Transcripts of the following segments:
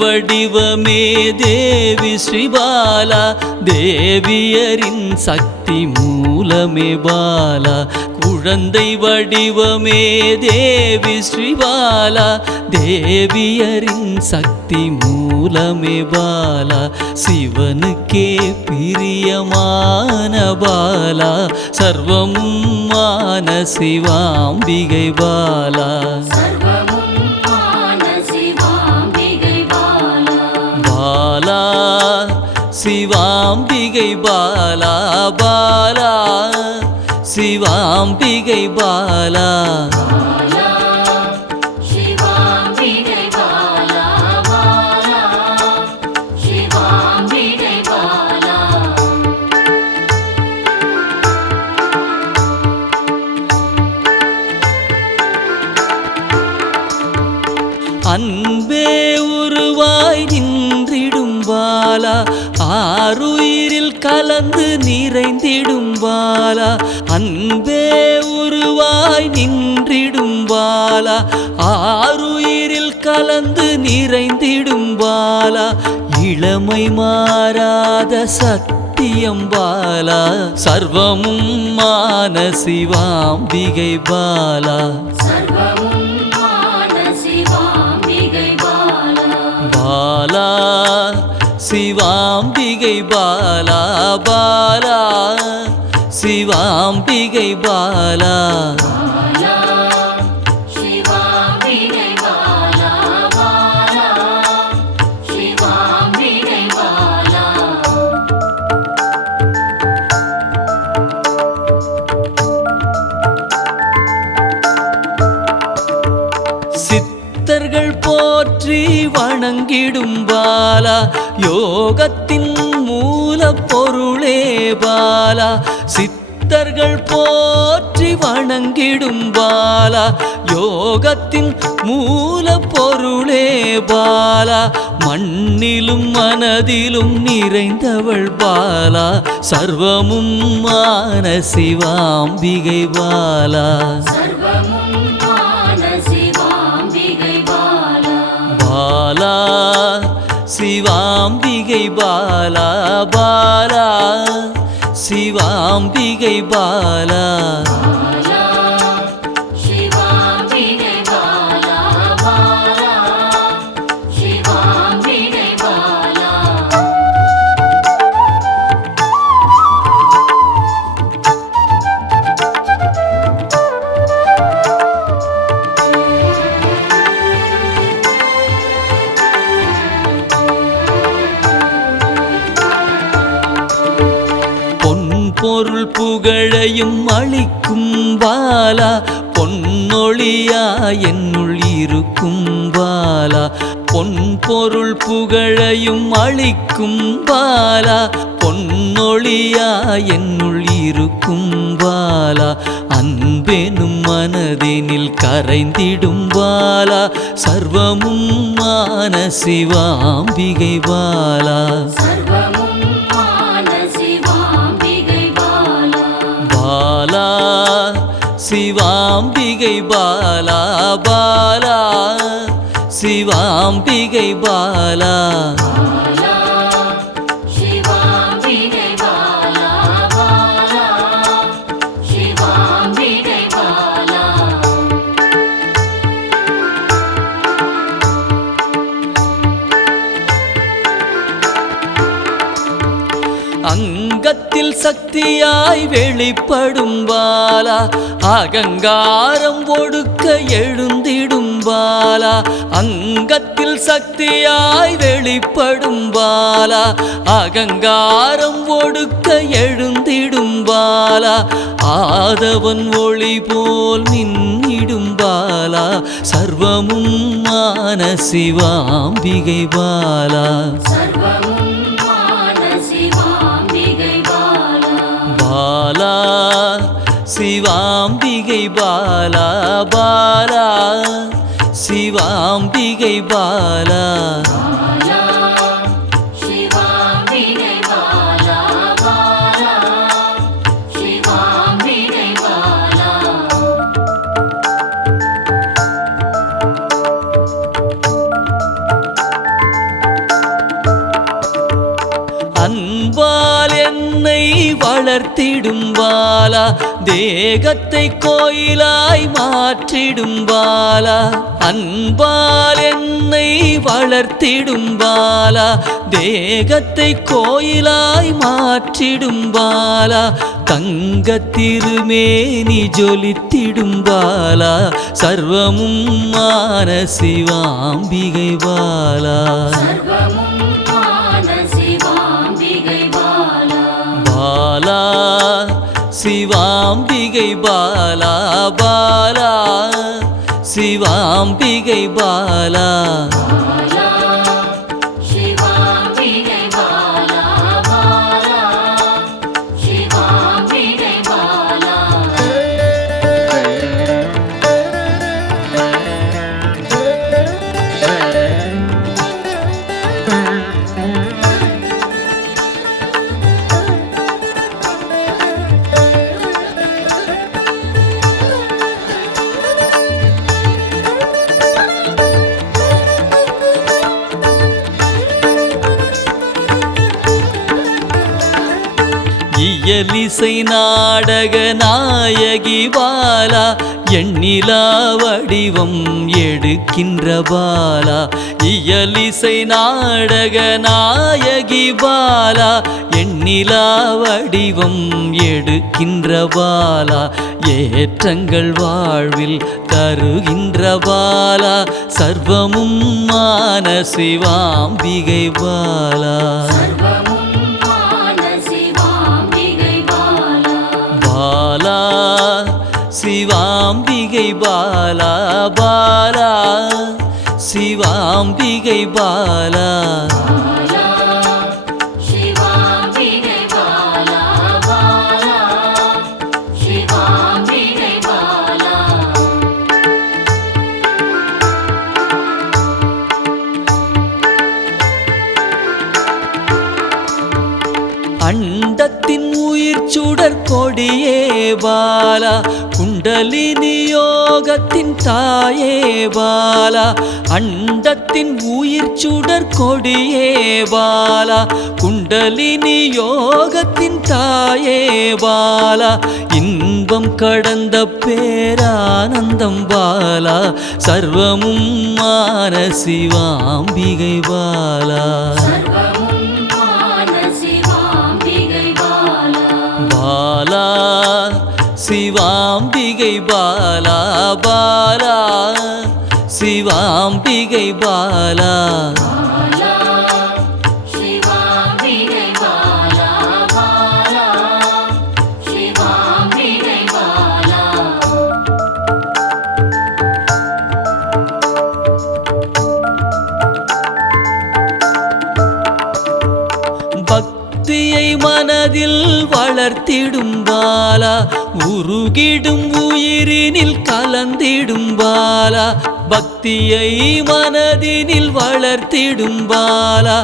வடிவமே தேவி ஸ்ரீபாலா, தேவியரின் சக்தி மூலமே பாலா. குழந்தை வடிவமே தேவி ஸ்ரீபாலா, தேவியரின் சக்தி மூலமே பாலா. சிவனுக்கே பிரியமான பாலா, சர்வமும் மான சிவாம்பிகை பாலா. பாலா சிவாம்பிகை பாலா, பாலா சிவாம்பிகை பாலா. அன்பே உருவாய் நின்றிடும் பாலா, ஆருயிரில் கலந்து நிறைந்திடும் பாலா. அன்பே உருவாய் நின்றிடும் பாலா, ஆருயிரில் கலந்து நிறைந்திடும் பாலா. இளமை மாறாத சத்தியம் பாலா, சர்வமும் மான சிவாம்பிகை பாலா. பாலா சிவாம்பிகை பாலா, பாலா சிவாம்பிகை பாலா. சித்தர்கள் போற்றி வணங்கிடும் பாலா, யோகத்தின் மூல பொருளே பாலா. சித்தர்கள் போற்றி வணங்கிடும் பாலா, யோகத்தின் மூல பொருளே பாலா. மண்ணிலும் மனதிலும் நிறைந்தவள் பாலா, சர்வமும் மான சிவாம்பிகை பாலா. பாலா சிவாம்பிகை பாலா, பாலா சிவாம்பிகை பாலா. பொருள் புகழையும் அளிக்கும் பாலா, பொன்னொழியா என்னுள் இருக்கும் பாலா. பொன் பொருள் புகழையும் அளிக்கும் பாலா, பொன்னொழியா என்னுள் இருக்கும் பாலா. அன்பெனும் மனதினில் கரைந்திடும் பாலா, சர்வமும் மான சிவாம்பிகை பாலா. பாலா சிவாம்பிகை பாலா, பாலா சிவாம்பிகை பாலா. அங்கத்தில் சக்தியாய் வெளிப்படும் பாலா, அகங்காரம் ஒடுக்க எழுந்திடும் பாலா. அங்கத்தில் சக்தியாய் வெளிப்படும் பாலா, அகங்காரம் ஒடுக்க எழுந்திடும் பாலா. ஆதவன் ஒளி போல் மின்னிடும் பாலா, சர்வமும் மான சிவாம்பிகை பாலா. பாலா சிவாம்பிகை பாலா, பாலா சிவாம்பிகை பாலா. அன்பால் என்னை வளர்த்திடும் பாலா தேகத்தை கோயிலாய் மாற்றிடும் பாலா அன்பால் என்னை வளர்த்திடும் பாலா தேகத்தை கோயிலாய் மாற்றிடும் பாலா தங்க திருமேனி ஜொலித்திடும் பாலா சர்வமும் மான சிவாம்பிகை பாலா பாலா சிவாம்பிகை பாலா பாலா சிவாம்பிகை பாலா இயலிசை நாடக நாயகி பாலா எண்ணிலா வடிவம் எடுக்கின்ற பாலா இயலிசை நாடக நாயகி பாலா எண்ணிலா வடிவம் எடுக்கின்ற பாலா ஏற்றங்கள் வாழ்வில் தருகின்ற பாலா சர்வமும் மான சிவாம்பிகை பாலா பாலா சிவாம்பிகை பாலா பாலா சிவாம்பிகை பாலா அண்டத்தின் உயிர் சுடர் கொடியே பாலா குண்டலினி யோகத்தின் தாயே பாலா அண்டத்தின் உயிர் சுடர் கொடியே பாலா குண்டலினி யோகத்தின் தாயே பாலா இன்பம் கடந்த பேரானந்தம் பாலா சர்வமும் மான சிவாம்பிகை பாலா பாலா சிவாம்பிகை பாலா பாலா சிவாம்பிகை பாலா பக்தியை மனதில் வளர்த்திடும் பாலா உருகிடும் உயிரினில் கலந்திடும் பாலா பக்தியை மனதினில் வளர்த்திடும் பாலா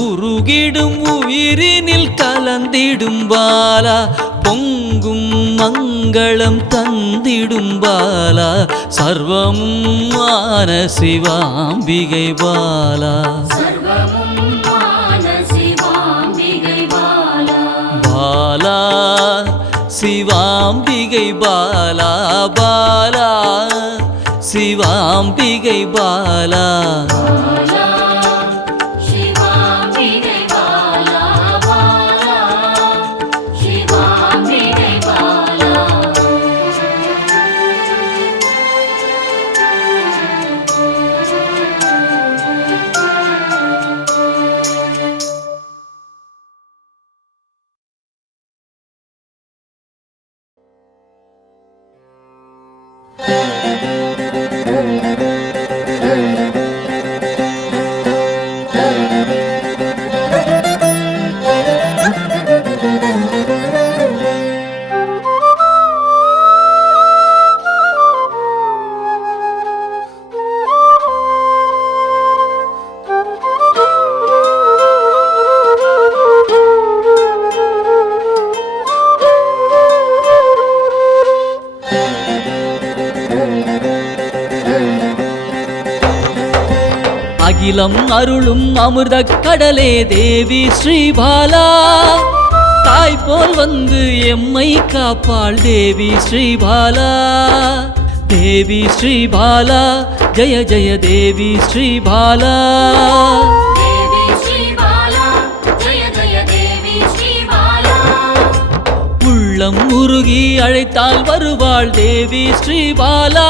உருகிடும் உயிரினில் கலந்திடும் பாலா பொங்கும் மங்களம் தந்திடும் பாலா சர்வமும் மான சிவாம்பிகை பாலா பாலா சிவாம்பிகை பாலா பாலா சிவாம்பிகை பாலா அகிலம் அருளும் அமிர்த கடலே தேவி ஸ்ரீபாலா போல் வந்து எம்மை காப்பாள் தேவி ஸ்ரீபாலா. தேவி ஸ்ரீபாலா ஜெய ஜெய தேவி ஸ்ரீபாலா. தேவி ஸ்ரீபாலா ஜெய ஜெய தேவி ஸ்ரீபாலா. உள்ளம் உருகி அழைத்தால் வருவாள் தேவி ஸ்ரீபாலா.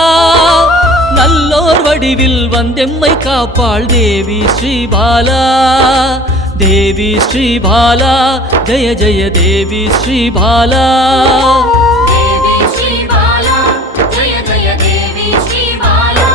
நல்லோர் வடிவில் வந்தெம்மை காப்பாள் தேவி ஸ்ரீபாலா. தேவி ஸ்ரீபாலா ஜெய ஜெய தேவி ஸ்ரீபாலா. தேவி ஸ்ரீபாலா ஜெய ஜெய தேவி ஸ்ரீபாலா.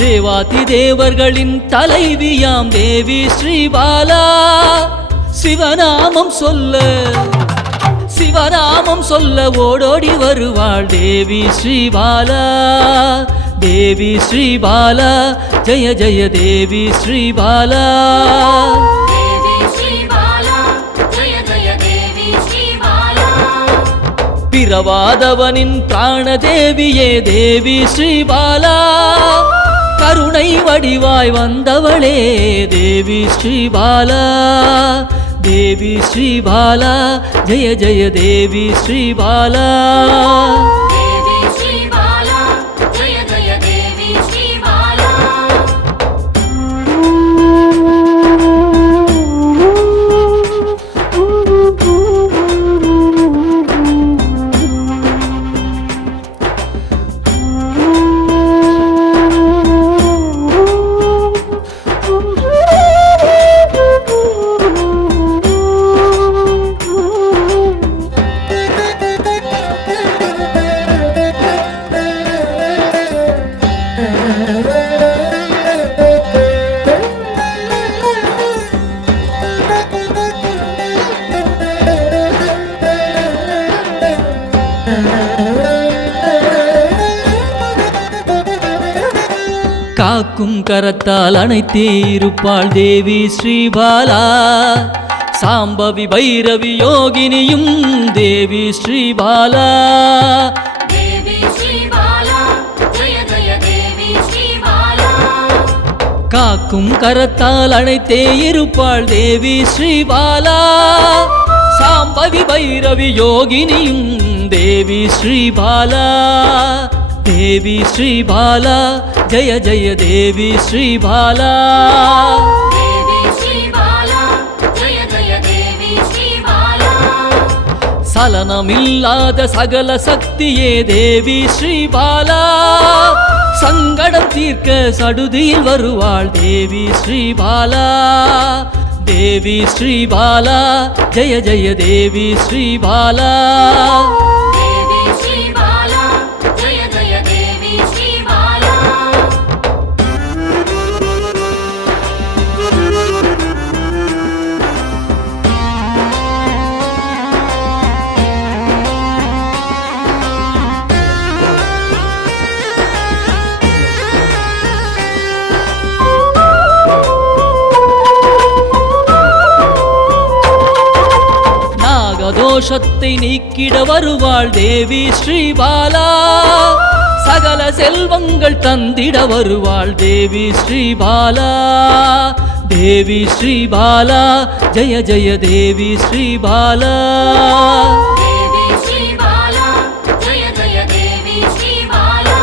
தேவாதி தேவர்களின் தலைவியாம் தேவி ஸ்ரீபாலா. சிவநாமம் சொல்ல சிவநாமம் சொல்ல ஓடோடி வருவாள் தேவி ஸ்ரீபாலா. தேவி ஸ்ரீபாலா ஜெய ஜெய தேவி ஸ்ரீபாலா. தேவி ஸ்ரீபாலா ஜெய ஜெய தேவி ஸ்ரீபாலா. பிறவாதவனின் பிராணதேவியே தேவி ஸ்ரீபாலா. கருணை வடிவாய் வந்தவளே தேவி ஸ்ரீபாலா. தேவி ஸ்ரீபாலா ஜெய ஜெய தேவி ஸ்ரீபாலா. தேவி ஸ்ரீபாலா ஜெய ஜெய தேவி ஸ்ரீபாலா. காக்கும் கரத்தால் அணைத்தே இருப்பாள் தேவி ஸ்ரீபாலா. சாம்பவி பைரவி யோகினியும் தேவி ஸ்ரீபாலா. தேவி ஸ்ரீபாலா ஜெய ஜெய தேவி ஸ்ரீபாலா. காக்கும் கரத்தால் அணைத்தே இருப்பாள் தேவி ஸ்ரீபாலா. சாம்பவி பைரவி யோகினியும் தேவி ஸ்ரீபாலா. தேவி ஸ்ரீபாலா ஜெய ஜெய தேவி ஸ்ரீபாலா. தேவி ஸ்ரீபாலா ஜெய ஜெய தேவி ஸ்ரீபாலா. சலனமில்லாத சகல சக்தியே தேவி ஸ்ரீபாலா. சங்கடம் தீர்க்க சடுதியில் வருவாள் தேவி ஸ்ரீபாலா. தேவி ஸ்ரீபாலா ஜெய ஜெய தேவி ஸ்ரீபாலா. தேவி ஸ்ரீபாலா ஜெய ஜெய தேவி ஸ்ரீபாலா. நாகதோஷத்தை நீக்கிட வருவாள் தேவி ஸ்ரீபாலா. சகல செல்வங்கள் தந்திட வருவாள் தேவி ஸ்ரீபாலா. தேவி ஸ்ரீபாலா ஜெய ஜெய தேவி ஸ்ரீபாலா. தேவி ஸ்ரீபாலா ஜெய ஜெய தேவி ஸ்ரீபாலா.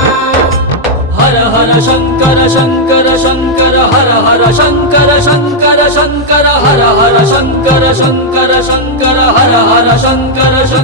ஹர ஹர சங்கர சங்கர சங்கர ஹர ஹர சங்கர சங்கர சங்கர ஹர ஹர சங்கர சங்கர சங்கர ஹர ஹர சங்கர சங்கர.